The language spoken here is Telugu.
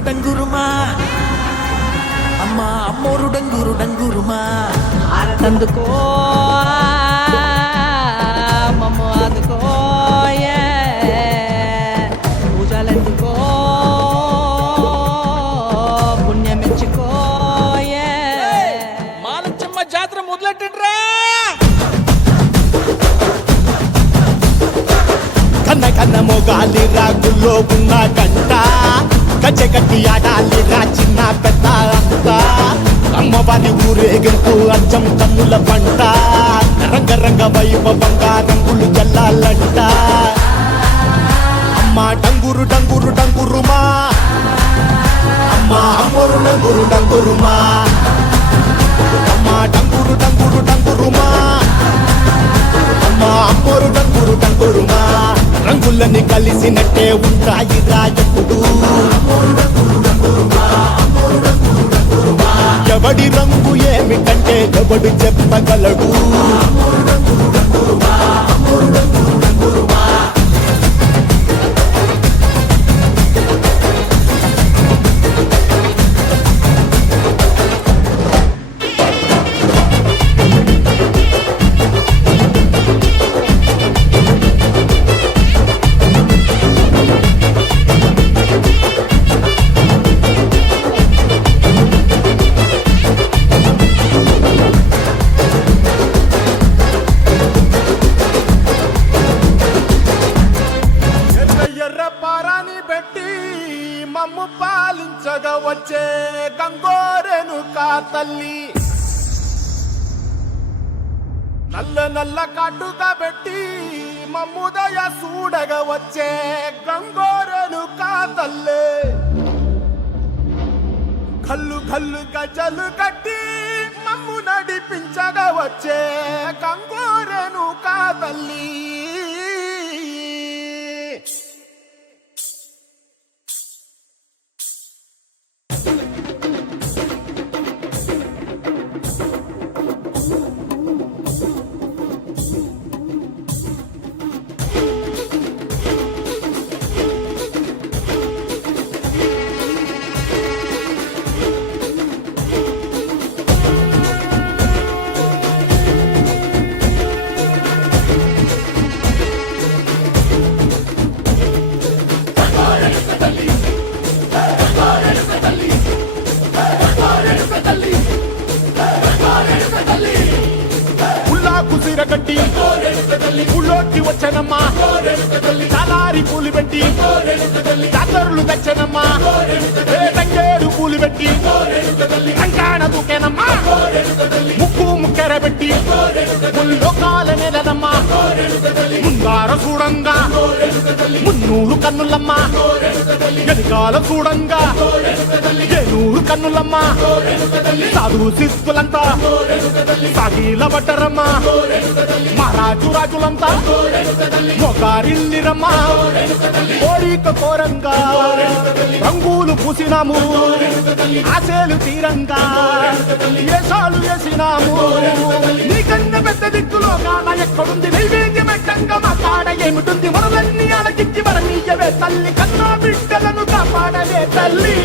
డంగురుమా అమ్మా అమ్మోరు డంగురుమా ఆనందుకో మమ్మ అందుకో పూజలెందుకో పుణ్యమిచ్చుకో మాలచ్చమ్మ జాతర మొదలెట్టండ్రా. కన్న కన్న మొగాలి రాగుల్లో ఉన్న గంట గజ్జగట్టి ఆడాలిరా చిన్న పెద్ద అంతా అమ్మవారి ఊరేగింపు అచ్చం కన్నుల పంట రంగరంగ వైభవంగా రంగులు జల్లాలంట అమ్మ డంగురుమా అమ్మ అమ్మోరు డంగురుమా అమ్మ డంగురుమా అమ్మ అమ్మోరు డంగురుమా రంగులని కలిసినట్టే ఉంటాయి రాజపుడు ఎవడి రంగు ఏమిటంటే ఎవడు చెప్పగలడు మమ్ము పాలించగా వచ్చే గంగోరెను కా తల్లి నల్ల నల్ల కాటుగా పెట్టి మమ్ముదయ చూడగా వచ్చే గంగోరెను కా తల్లి కల్లు కల్లు గజలు కట్టి మమ్ము నడిపించగా వచ్చే గంగోరెను కా తల్లి కుసిరగట్టి పుల్లోకి వచ్చనమ్మా చాలారి పూలు పెట్టి జాతరులు తెచ్చనమ్మా తంగేడు పూలు పెట్టి కంకాణ దూకేనమ్మా ముక్కు ముక్కెర పెట్టి ముల్లోకాల నెలనమ్మా ముందార చూడంగా మున్నూరు కన్నులమ్మా ఎనకాల చూడంగా ఏనూరు కన్నులమ్మా సాధు శిస్తులంతా సాగిల బట్టరమ్మా మహారాజు రాజులంతా మొగారిల్లిరమ్మా కోరిక కోరంగా రంగులు పూసినాము ఆశలు తీరంగా వేషాలు వేసినాము నీకన్నా పెద్ద దిక్కులో కాన ఎక్కడుంది నైవేద్యం పెట్టంగా మా కాడ ఏమిటుంది మనలన్నీ అలకించి మరణీయవే తల్లి కన్నా బిడ్డలను కాపాడవే తల్లి